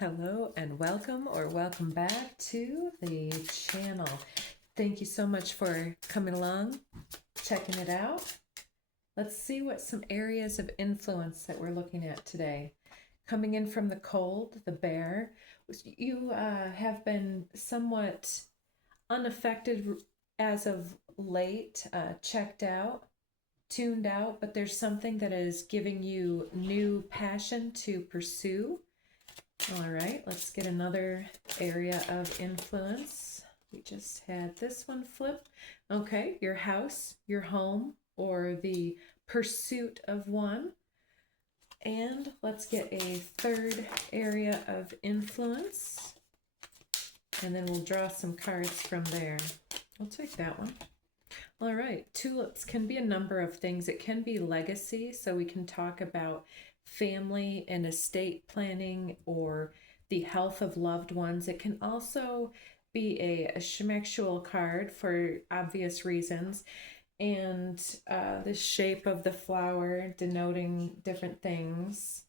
Hello and welcome or welcome back to the channel. Thank you so much for coming along, checking it out. Let's see what some areas of influence that we're looking at today. Coming in from the cold, the bear, you have been somewhat unaffected as of late, checked out, tuned out, but there's something that is giving you new passion to pursue. All right, let's get another area of influence. We just had this one flip. Okay, your house, your home, or the pursuit of one. And let's get a third area of influence. And then we'll draw some cards from there. I'll take that one. All right, tulips can be a number of things. It can be legacy, so we can talk about family and estate planning or the health of loved ones. It can also be a schmexual card for obvious reasons, and the shape of the flower denoting different things,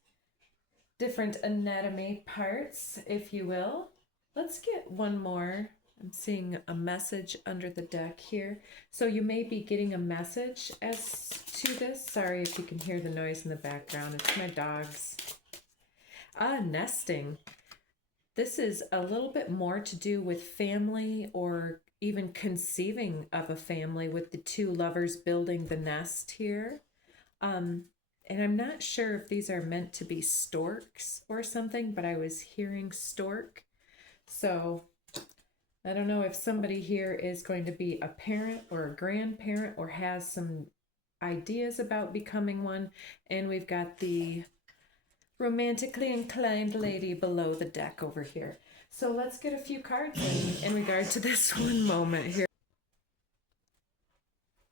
different anatomy parts, if you will. Let's get one more. I'm seeing a message under the deck here. So you may be getting a message as to this. Sorry if you can hear the noise in the background. It's my dogs. Nesting. This is a little bit more to do with family or even conceiving of a family with the two lovers building the nest here. And I'm not sure if these are meant to be storks or something, but I was hearing stork. So I don't know if somebody here is going to be a parent or a grandparent or has some ideas about becoming one. And we've got the romantically inclined lady below the deck over here. So let's get a few cards in regard to this one moment here.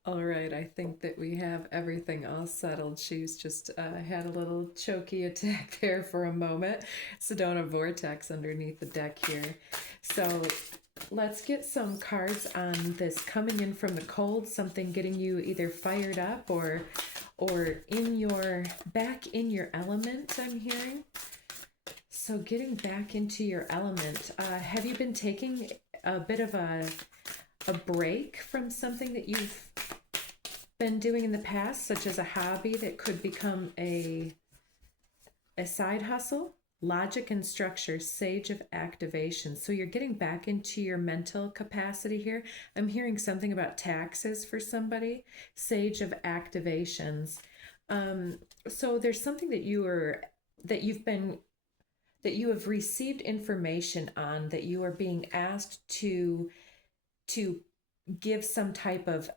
All right, I think that we have everything all settled. She's just had a little choky attack there for a moment. Sedona vortex underneath the deck here. So let's get some cards on this coming in from the cold, something getting you either fired up or in your back in your element, I'm hearing. So getting back into your element. Have you been taking a bit of a break from something that you've been doing in the past, such as a hobby that could become a side hustle? Logic and structure, sage of activation. So you're getting back into your mental capacity here. I'm hearing something about taxes for somebody. Sage of activations. So there's something that you have received information on, that you are being asked to give some type of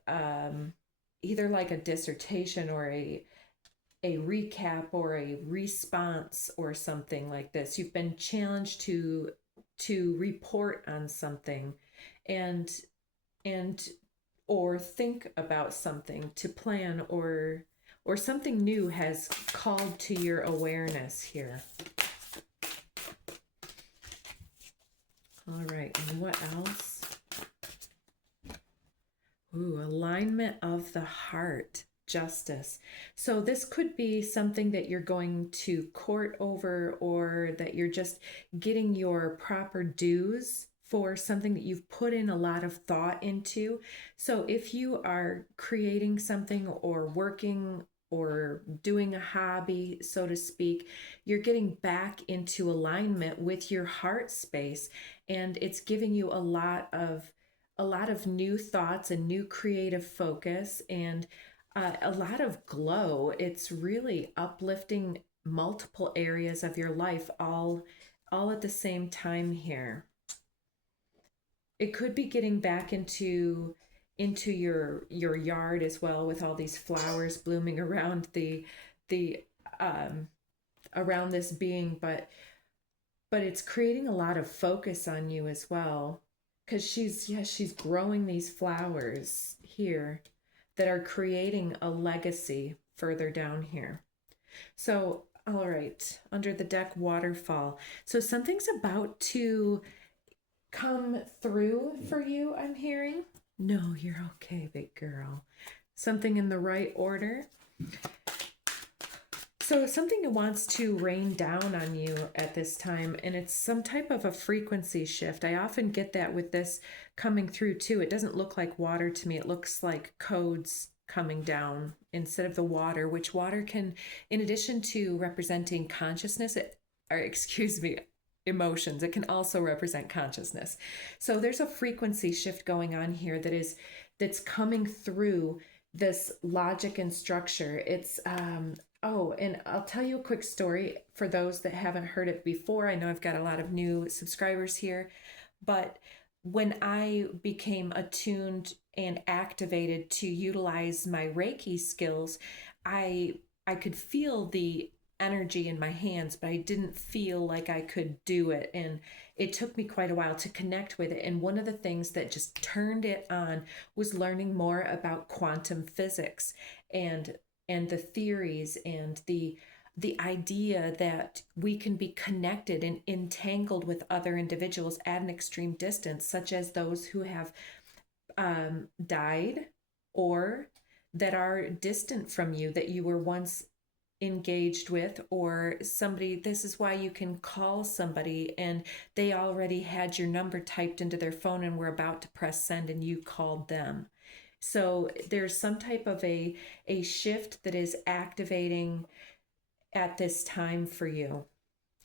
either like a dissertation or a recap or a response or something like this. You've been challenged to report on something and or think about something, to plan, or something new has called to your awareness here. All right, and what else? Ooh, alignment of the heart. Justice. So this could be something that you're going to court over, or that you're just getting your proper dues for something that you've put in a lot of thought into. So if you are creating something or working or doing a hobby, so to speak, you're getting back into alignment with your heart space, and it's giving you a lot of new thoughts and new creative focus and a lot of glow. It's really uplifting multiple areas of your life all at the same time here. It could be getting back into your yard as well, with all these flowers blooming around around this being, but it's creating a lot of focus on you as well, because she's growing these flowers here that are creating a legacy further down here. So, all right, under the deck, waterfall. So something's about to come through for you, I'm hearing. No, you're okay, big girl. Something in the right order. So something wants to rain down on you at this time, and it's some type of a frequency shift. I often get that with this coming through too. It doesn't look like water to me. It looks like codes coming down instead of the water, which water can, in addition to representing consciousness, or excuse me, emotions, it can also represent consciousness. So there's a frequency shift going on here that's coming through this logic and structure. It's oh, and I'll tell you a quick story for those that haven't heard it before. I know I've got a lot of new subscribers here, but when I became attuned and activated to utilize my Reiki skills, I could feel the energy in my hands, but I didn't feel like I could do it. And it took me quite a while to connect with it. And one of the things that just turned it on was learning more about quantum physics and the theories and the idea that we can be connected and entangled with other individuals at an extreme distance, such as those who have died or that are distant from you, that you were once engaged with, or somebody. This is why you can call somebody and they already had your number typed into their phone and were about to press send and you called them. So there's some type of a shift that is activating at this time for you.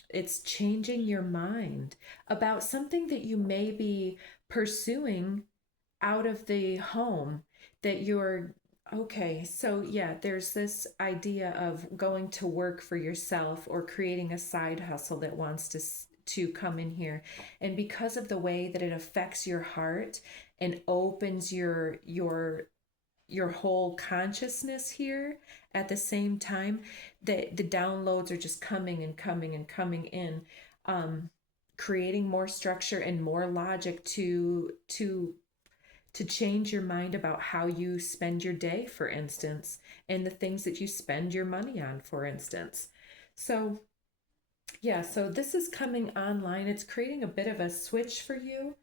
It's changing your mind about something that you may be pursuing out of the home that you're okay. So yeah, there's this idea of going to work for yourself or creating a side hustle that wants to come in here. And because of the way that it affects your heart and opens your whole consciousness here at the same time, the downloads are just coming and coming and coming in, creating more structure and more logic to change your mind about how you spend your day, for instance, and the things that you spend your money on, for instance. So yeah, so this is coming online. It's creating a bit of a switch for you.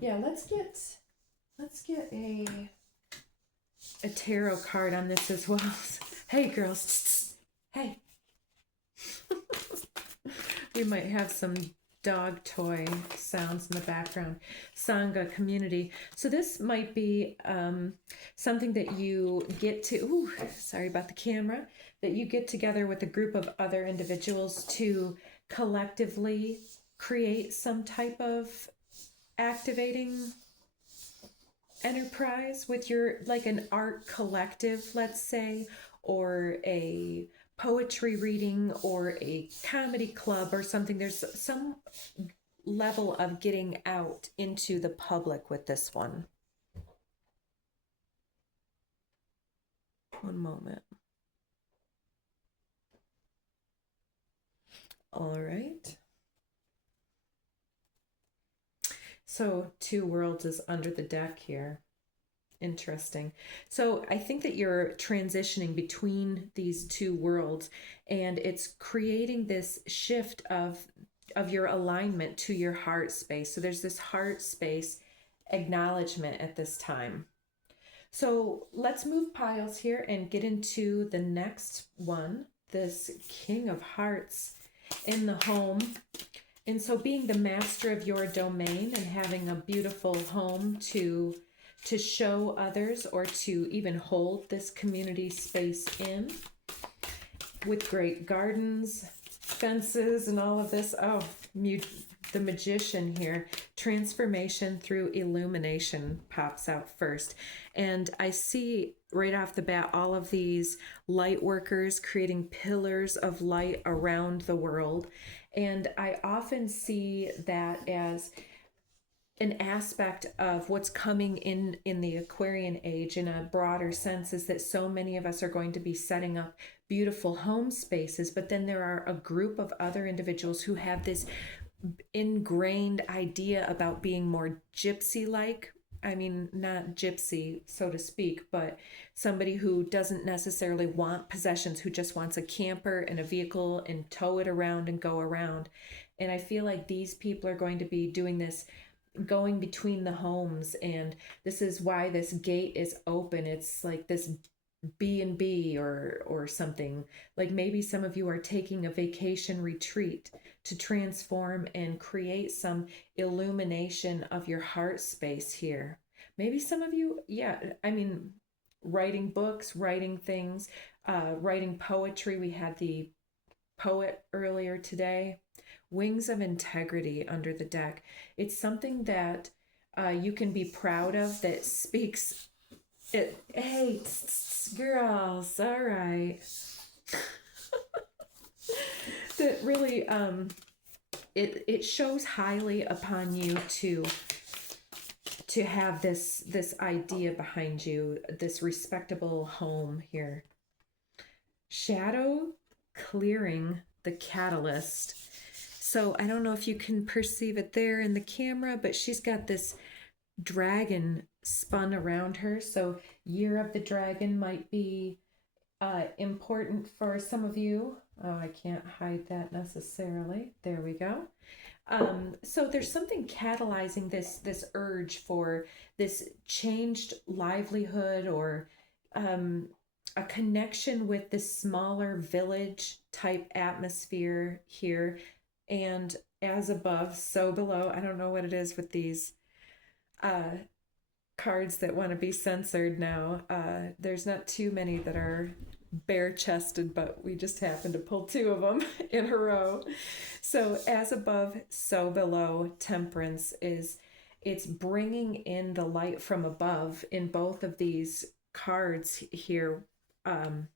Yeah, let's get a tarot card on this as well. Hey girls, hey. We might have some dog toy sounds in the background. Sangha community. So this might be something that you get to, ooh, sorry about the camera, that you get together with a group of other individuals to collectively create some type of activating enterprise with your, like an art collective, let's say, or a poetry reading or a comedy club or something. There's some level of getting out into the public with this one. One moment. All right. So 2 worlds is under the deck here. Interesting. So I think that you're transitioning between these 2 worlds, and it's creating this shift of your alignment to your heart space. So there's this heart space acknowledgement at this time. So let's move piles here and get into the next one, this King of Hearts in the home. And so being the master of your domain and having a beautiful home to show others or to even hold this community space in, with great gardens, fences, and all of this. Oh, the magician here. Transformation through illumination pops out first. And I see right off the bat all of these light workers creating pillars of light around the world. And I often see that as an aspect of what's coming in the Aquarian age in a broader sense, is that so many of us are going to be setting up beautiful home spaces, but then there are a group of other individuals who have this ingrained idea about being more gypsy-like. I mean, not gypsy, so to speak, but somebody who doesn't necessarily want possessions, who just wants a camper and a vehicle and tow it around and go around. And I feel like these people are going to be doing this, going between the homes, and this is why this gate is open. It's like this B&B or something. Like maybe some of you are taking a vacation retreat to transform and create some illumination of your heart space here. Maybe some of you, yeah, I mean, writing books, writing things, writing poetry. We had the poet earlier today. Wings of Integrity under the deck. It's something that you can be proud of, that speaks it. Hey, girls, all right. That really it shows highly upon you to have this idea behind you, this respectable home here. Shadow clearing the catalyst. So I don't know if you can perceive it there in the camera, but she's got this dragon spun around her. So Year of the Dragon might be important for some of you. Oh, I can't hide that necessarily. There we go. So there's something catalyzing this urge for this changed livelihood, or a connection with this smaller village type atmosphere here. And as above, so below. I don't know what it is with these cards that want to be censored now. There's not too many that are bare-chested, but we just happened to pull two of them in a row. So as above, so below. Temperance is, it's bringing in the light from above in both of these cards here, and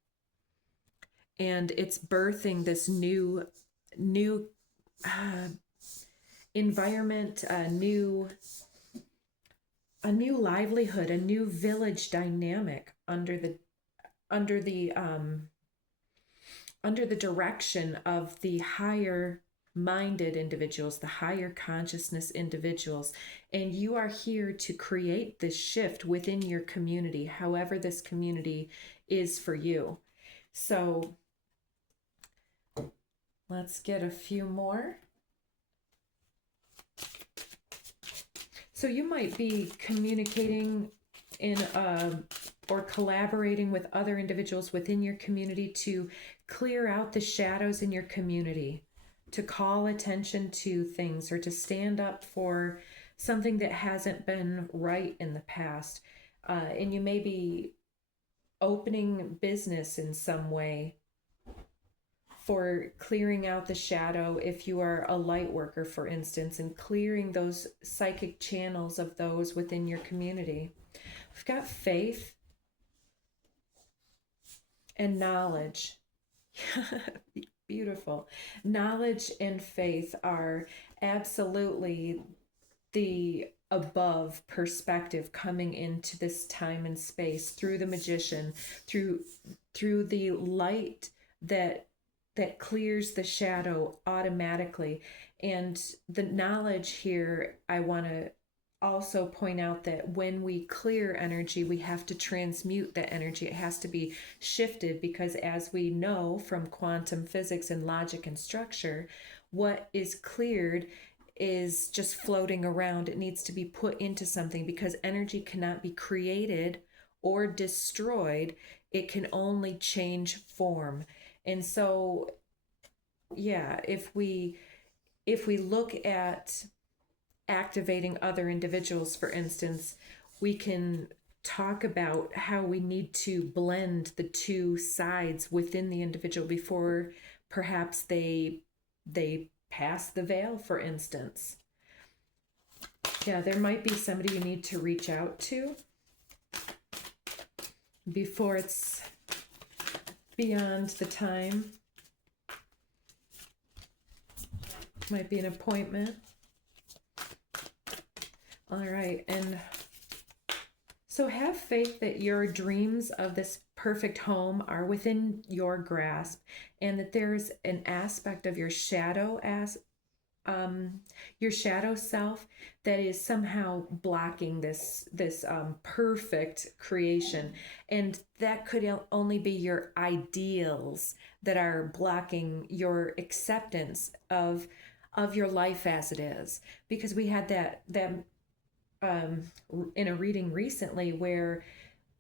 it's birthing this new environment, a new livelihood, a new village dynamic under the direction of the higher minded individuals, the higher consciousness individuals. And you are here to create this shift within your community, however this community is for you. So let's get a few more. So you might be communicating in or collaborating with other individuals within your community to clear out the shadows in your community, to call attention to things, or to stand up for something that hasn't been right in the past. And you may be opening business in some way for clearing out the shadow, if you are a light worker, for instance, and clearing those psychic channels of those within your community. We've got faith and knowledge. Beautiful. Knowledge and faith are absolutely the above perspective coming into this time and space through the magician, through the light that clears the shadow automatically. And the knowledge here, I want to also point out that when we clear energy, we have to transmute that energy. It has to be shifted, because as we know from quantum physics and logic and structure, what is cleared is just floating around. It needs to be put into something, because energy cannot be created or destroyed. It can only change form. And so, yeah, if we look at activating other individuals, for instance, we can talk about how we need to blend the two sides within the individual before perhaps they pass the veil, for instance. Yeah, there might be somebody you need to reach out to before it's beyond the time. Might be an appointment. All right, and so have faith that your dreams of this perfect home are within your grasp, and that there's an aspect of your shadow self that is somehow blocking this perfect creation. And that could only be your ideals that are blocking your acceptance of your life as it is. Because we had that in a reading recently where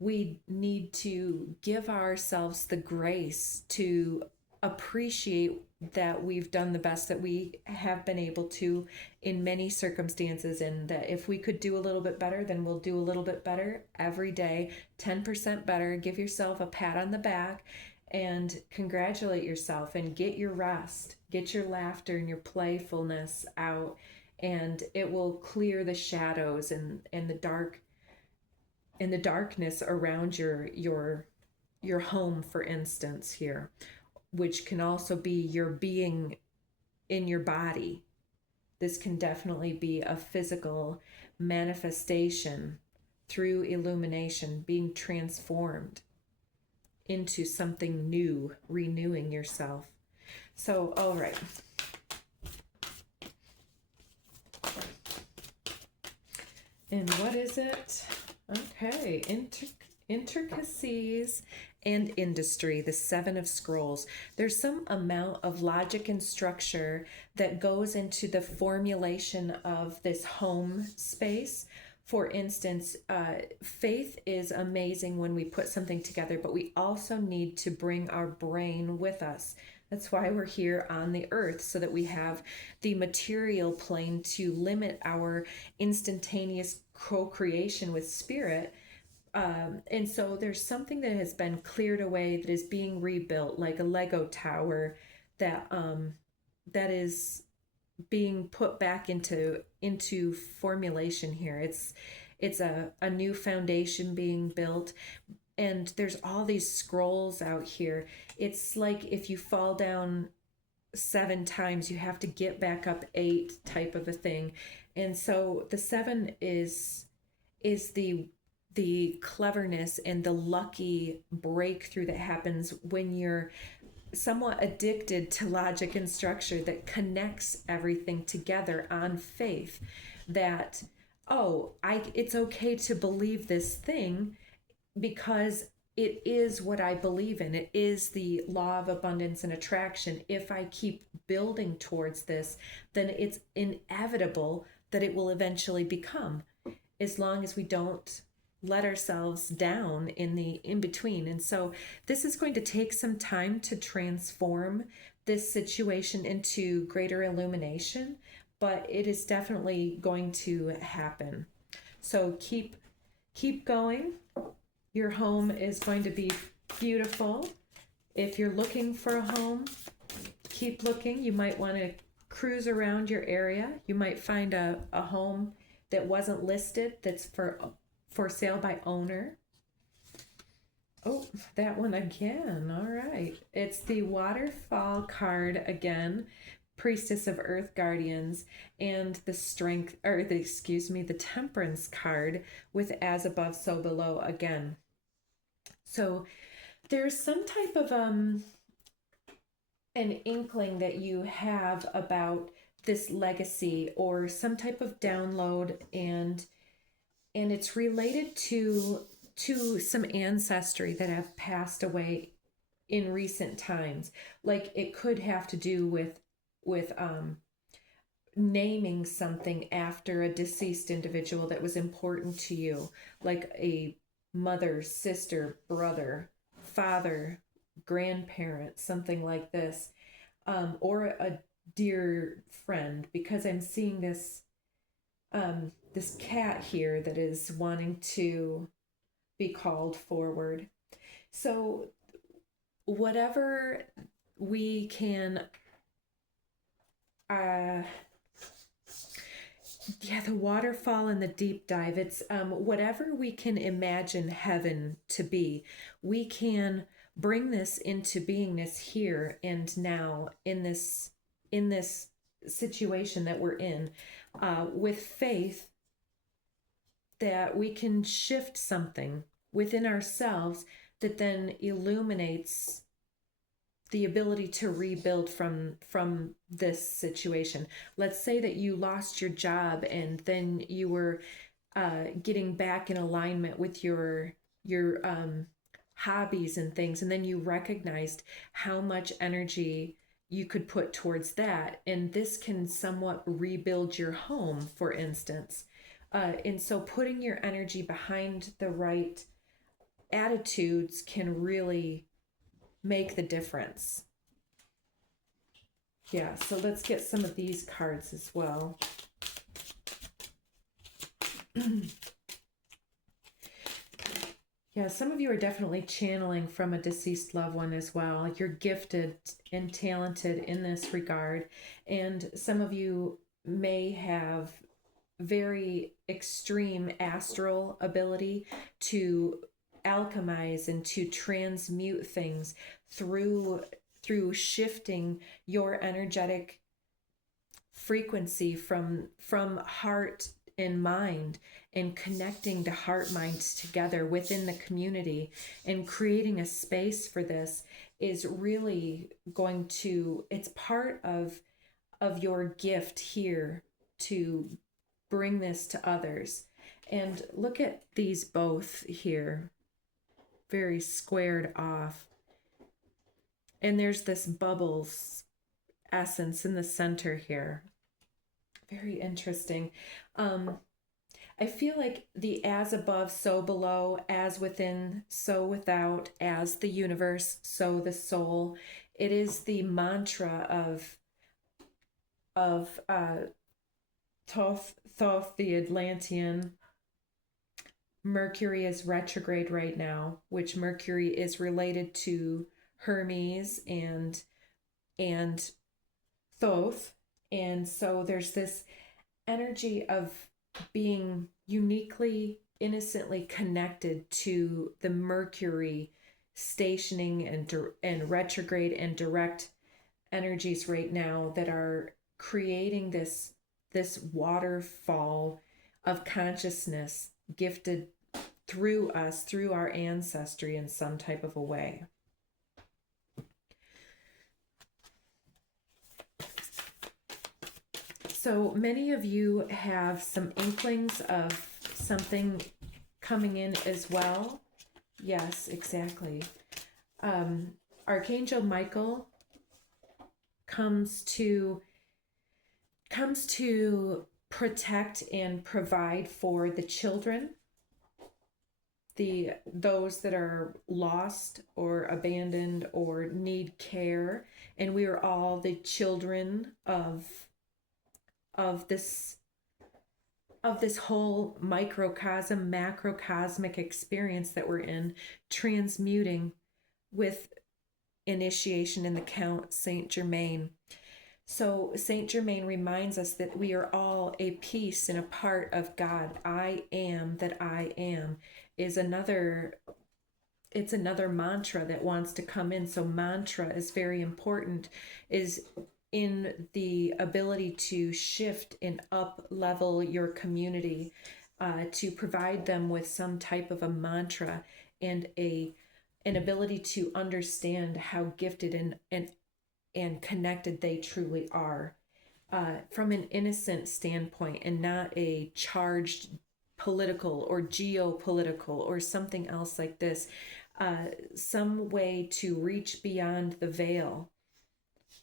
we need to give ourselves the grace to appreciate that we've done the best that we have been able to in many circumstances, and that if we could do a little bit better, then we'll do a little bit better every day, 10% better. Give yourself a pat on the back and congratulate yourself, and get your rest, get your laughter and your playfulness out, and it will clear the shadows and the darkness around your home, for instance, here, which can also be your being in your body. This can definitely be a physical manifestation through illumination, being transformed into something new, renewing yourself. So, all right. And what is it? Okay, intricacies and industry, the Seven of Scrolls. There's some amount of logic and structure that goes into the formulation of this home space. For instance, faith is amazing when we put something together, but we also need to bring our brain with us. That's why we're here on the earth, so that we have the material plane to limit our instantaneous co-creation with spirit. And so there's something that has been cleared away that is being rebuilt, like a Lego tower that is being put back into formulation here. It's a new foundation being built, and there's all these scrolls out here. It's like if you fall down 7 times, you have to get back up 8 type of a thing. And so the 7 is the cleverness and the lucky breakthrough that happens when you're somewhat addicted to logic and structure that connects everything together on faith, that it's okay to believe this thing because it is what I believe in. It is the law of abundance and attraction. If I keep building towards this, then it's inevitable that it will eventually become, as long as we don't let ourselves down in the in between. And so this is going to take some time to transform this situation into greater illumination, but it is definitely going to happen. So keep going. Your home is going to be beautiful. If you're looking for a home, keep looking. You might want to cruise around your area. You might find a home that wasn't listed, that's for sale by owner. Oh, that one again. All right. It's the Waterfall card again, Priestess of Earth Guardians, and the Temperance card with As Above, So Below again. So there's some type of an inkling that you have about this legacy, or some type of download, and it's related to some ancestry that have passed away in recent times. Like it could have to do with naming something after a deceased individual that was important to you, like a mother, sister, brother, father, grandparent, something like this, or a dear friend, because I'm seeing this this cat here that is wanting to be called forward. So whatever we can, the waterfall and the deep dive, it's whatever we can imagine heaven to be, we can bring this into beingness here and now in this situation that we're in, with faith, that we can shift something within ourselves that then illuminates the ability to rebuild from this situation. Let's say that you lost your job and then you were getting back in alignment with your hobbies and things, and then you recognized how much energy you could put towards that, and this can somewhat rebuild your home, for instance. And so putting your energy behind the right attitudes can really make the difference. Yeah, so let's get some of these cards as well. Yeah, some of you are definitely channeling from a deceased loved one as well. You're gifted and talented in this regard. And some of you may have very extreme astral ability to alchemize and to transmute things through shifting your energetic frequency from heart and mind, and connecting the heart minds together within the community and creating a space for this is really going to, it's part of your gift here to bring this to others. And look at these both here, very squared off. And there's this bubbles essence in the center here. Very interesting. I feel like the as above, so below, as within, so without, as the universe, so the soul. It is the mantra of Thoth the Atlantean. Mercury is retrograde right now, which Mercury is related to Hermes and Thoth. And so there's this energy of being uniquely, innocently connected to the Mercury stationing and retrograde and direct energies right now that are creating this waterfall of consciousness gifted through us, through our ancestry in some type of a way. So many of you have some inklings of something coming in as well. Yes, exactly. Archangel Michael comes to protect and provide for the children, those that are lost or abandoned or need care, and we are all the children of this whole microcosm, macrocosmic experience that we're in, transmuting with initiation in the Count Saint Germain. So Saint Germain reminds us that we are all a piece and a part of God. I am that I am is another mantra that wants to come in. So mantra is very important, is in the ability to shift and up level your community, to provide them with some type of a mantra and an ability to understand how gifted and connected they truly are, from an innocent standpoint and not a charged political or geopolitical or something else like this, some way to reach beyond the veil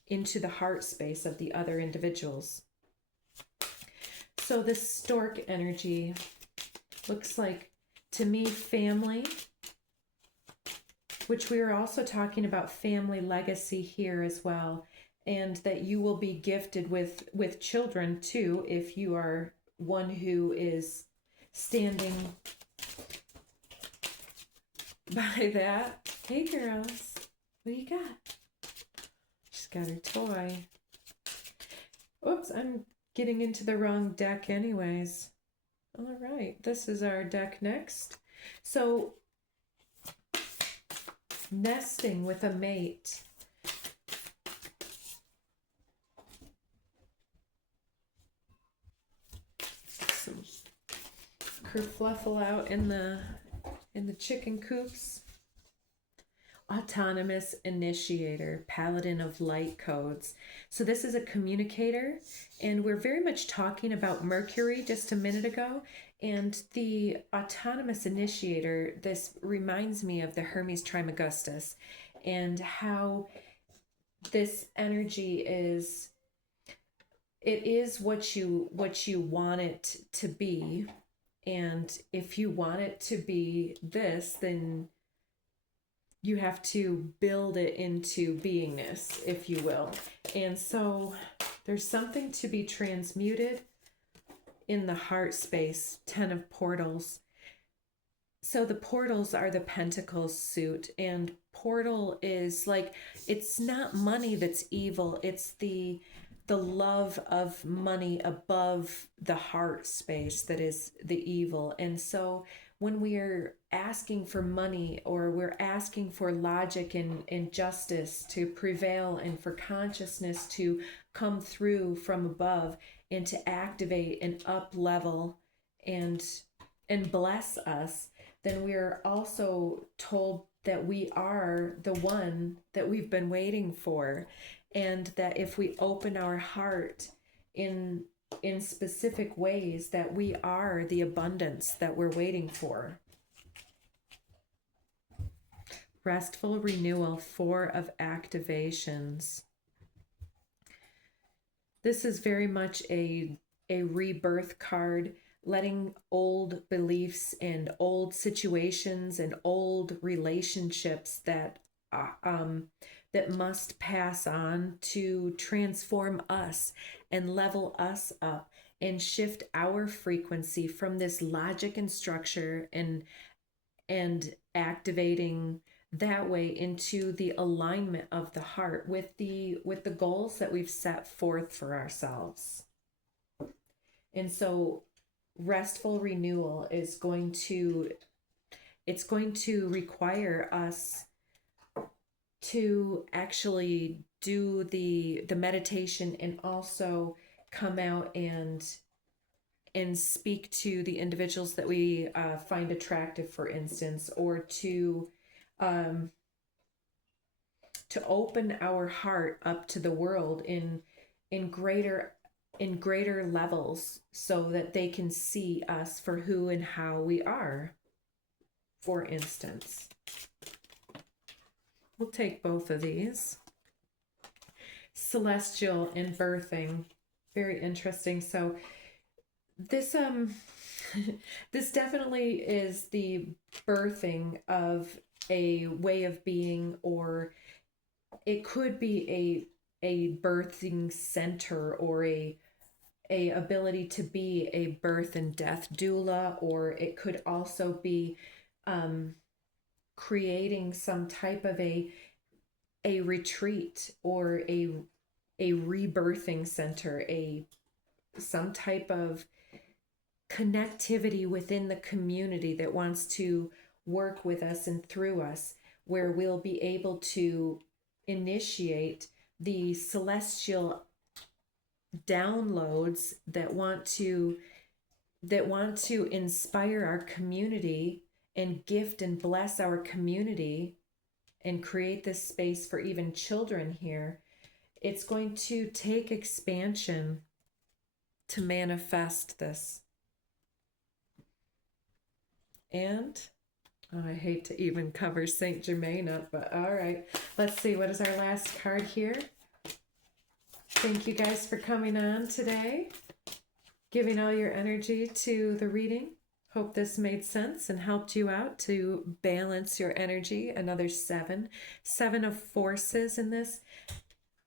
into the heart space of the other individuals. So this stork energy looks like, to me, family, which we are also talking about family legacy here as well, and that you will be gifted with children too, if you are one who is standing by that. Hey girls, what do you got? She's got her toy. Oops, I'm getting into the wrong deck anyways. All right, this is our deck next. So, nesting with a mate. Some kerfluffle out in the chicken coops. Autonomous initiator, paladin of light codes. So this is a communicator, and we're very much talking about Mercury just a minute ago, and the autonomous initiator, this reminds me of the Hermes Trismegistus and how this energy is, it is what you want it to be. And if you want it to be this, then you have to build it into beingness, if you will. And so there's something to be transmuted in the heart space, 10 of portals. So the portals are the pentacles suit, and portal is like, it's not money that's evil, it's the love of money above the heart space that is the evil. And so when we're asking for money, or we're asking for logic and justice to prevail, and for consciousness to come through from above and to activate and up level and bless us, then we're also told that we are the one that we've been waiting for, and that if we open our heart in specific ways, that we are the abundance that we're waiting for. Restful renewal, 4 of activations. This is very much a rebirth card, letting old beliefs and old situations and old relationships that must pass on to transform us and level us up and shift our frequency from this logic and structure and activating that way into the alignment of the heart with the goals that we've set forth for ourselves. And so restful renewal is going to require us to actually do the meditation, and also come out and speak to the individuals that we find attractive, for instance, or to open our heart up to the world in greater levels, so that they can see us for who and how we are, for instance. We'll take both of these. Celestial and birthing. Very interesting. So this this definitely is the birthing of a way of being, or it could be a birthing center, or a ability to be a birth and death doula, or it could also be creating some type of a retreat, or a rebirthing center, some type of connectivity within the community that wants to work with us and through us, where we'll be able to initiate the celestial downloads that want to inspire our community and gift and bless our community and create this space for even children here. It's going to take expansion to manifest this. And I hate to even cover Saint Germain up, but all right. Let's see, what is our last card here? Thank you guys for coming on today, giving all your energy to the reading. Hope this made sense and helped you out to balance your energy. Another 7 of forces in this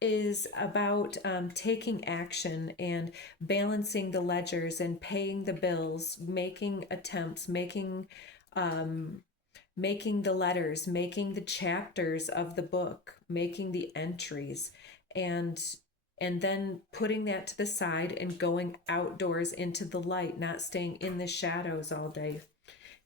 is about taking action and balancing the ledgers and paying the bills, making attempts, making the letters, making the chapters of the book, making the entries, and then putting that to the side and going outdoors into the light, not staying in the shadows all day.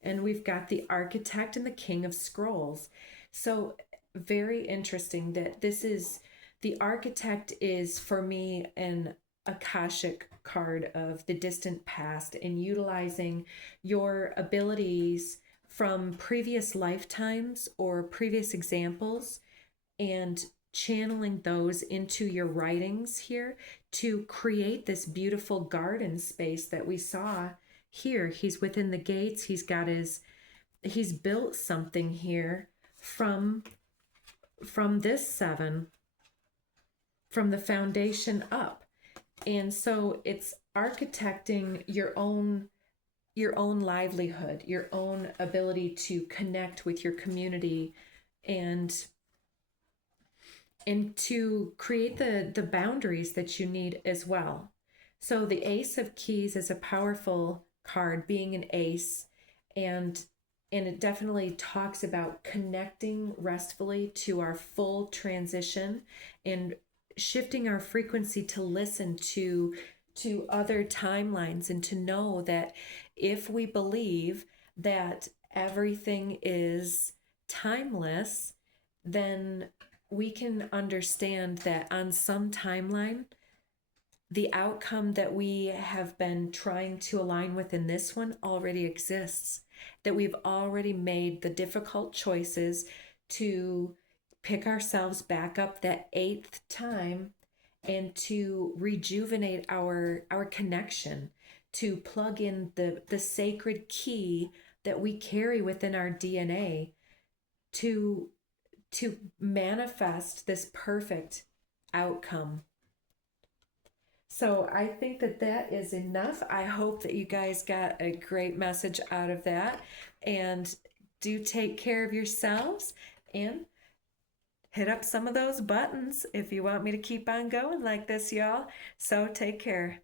And we've got the Architect and the King of Scrolls. So very interesting that this is, the Architect is for me an Akashic card of the distant past, and utilizing your abilities from previous lifetimes or previous examples and channeling those into your writings here to create this beautiful garden space that we saw here. He's within the gates. He's built something here from this 7, from the foundation up. And so it's architecting your own livelihood, your own ability to connect with your community and to create the boundaries that you need as well. So the Ace of Keys is a powerful card, being an ace, and it definitely talks about connecting restfully to our full transition and shifting our frequency to listen to other timelines, and to know that if we believe that everything is timeless, then we can understand that on some timeline, the outcome that we have been trying to align with in this one already exists, that we've already made the difficult choices to pick ourselves back up that 8th time and to rejuvenate our connection, to plug in the sacred key that we carry within our DNA to manifest this perfect outcome. So I think that is enough. I hope that you guys got a great message out of that, and do take care of yourselves and hit up some of those buttons if you want me to keep on going like this, y'all. So take care.